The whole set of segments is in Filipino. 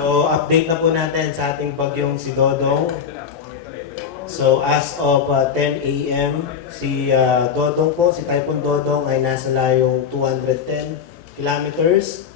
So, update na po natin sa ating bagyong si Dodong. So, as of 10 a.m., si Dodong po, si Typhoon Dodong ay nasa layong 210 kilometers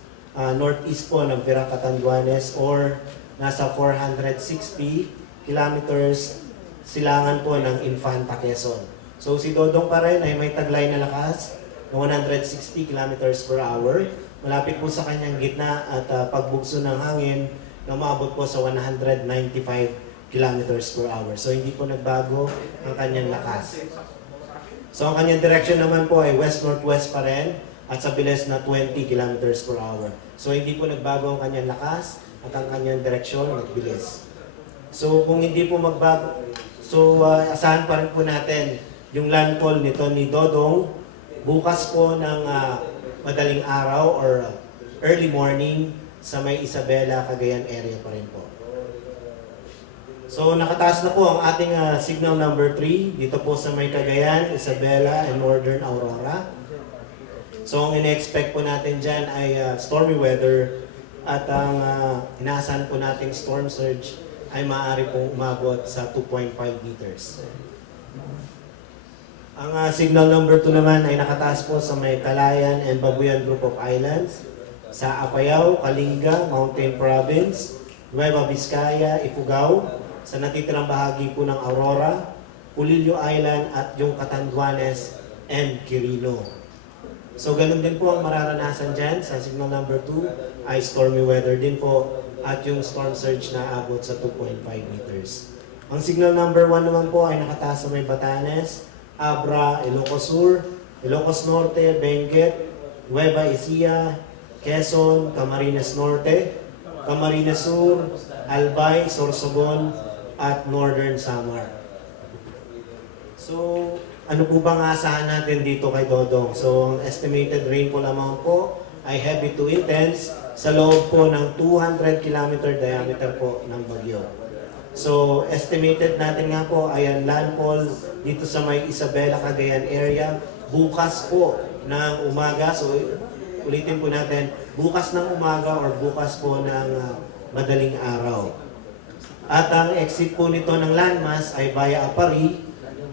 northeast po ng Virac Catanduanes or nasa 460 kilometers silangan po ng Infanta, Quezon. So, si Dodong pa rin ay may taglay na lakas ng 160 kilometers per hour. Malapit po sa kanyang gitna at pagbugso ng hangin na maabot po sa 195 kilometers per hour. So hindi po nagbago ang kanyang lakas. So ang kanyang direction naman po ay west-northwest pa rin at sa bilis na 20 kilometers per hour. So hindi po nagbago ang kanyang lakas at ang kanyang direksyon nagbilis. So kung hindi po magbago, so asahan pa rin po natin yung landfall nito ni Dodong bukas po ng madaling araw or early morning sa may Isabela, Cagayan area pa rin po. So nakataas na po ang ating signal number 3 dito po sa may Cagayan, Isabela, and Northern Aurora. So ang ine-expect po natin dyan ay stormy weather at ang inaasahan po nating storm surge ay maaari pong umabot sa 2.5 meters. Ang signal number 2 naman ay nakataas po sa may Calayan and Babuyan Group of Islands, sa Apayao, Kalinga, Mountain Province, Nueva Vizcaya, Ifugao, sa natitirang bahagi po ng Aurora, Pulilio Island at yung Catanduanes and Quirino. So ganun din po ang mararanasan dyan sa signal number 2 ay stormy weather din po at yung storm surge na abot sa 2.5 meters. Ang signal number 1 naman po ay nakataas sa may Batanes, Abra, Ilocos Sur, Ilocos Norte, Benguet, Nueva Ecija, Quezon, Camarines Norte, Camarines Sur, Albay, Sorsogon, at Northern Samar. So, ano po bang aasahan natin dito kay Dodong? So, ang estimated rainfall amount po ay heavy to intense sa loob po ng 200 km diameter po ng bagyo. So, estimated natin nga po ay ang landfall dito sa may Isabela, Cagayan area bukas po ng umaga. So, ulitin po natin, bukas ng umaga or bukas po ng madaling araw. At ang exit po nito ng landmass ay via Apari,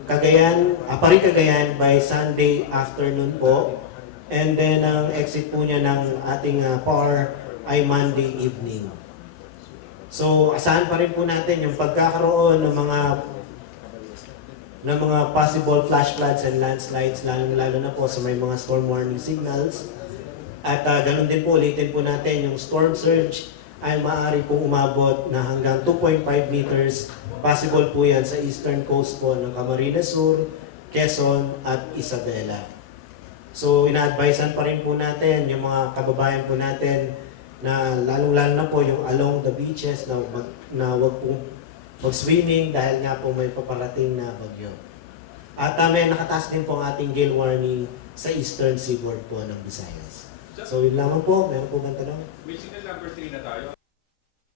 Cagayan by Sunday afternoon po. And then ang exit po niya ng ating PAR ay Monday evening. So asahan pa rin po natin yung pagkakaroon ng mga possible flash floods and landslides lalo na po sa may mga storm warning signals. At ganun din po, ulitin po natin yung storm surge ay maaari pong umabot na hanggang 2.5 meters. Possible po yan sa eastern coast po ng Camarines Sur, Quezon at Isabela. So ina-advisean pa rin po natin yung mga kababayan po natin na lalong-lalo na po yung along the beaches na wag pong mag-swimming dahil nga po may paparating na bagyo. At may nakataas din po ang ating gale warning sa eastern seaboard po ng Visayas. So yun lamang po, meron po bang tanong? May signal number 3 na tayo.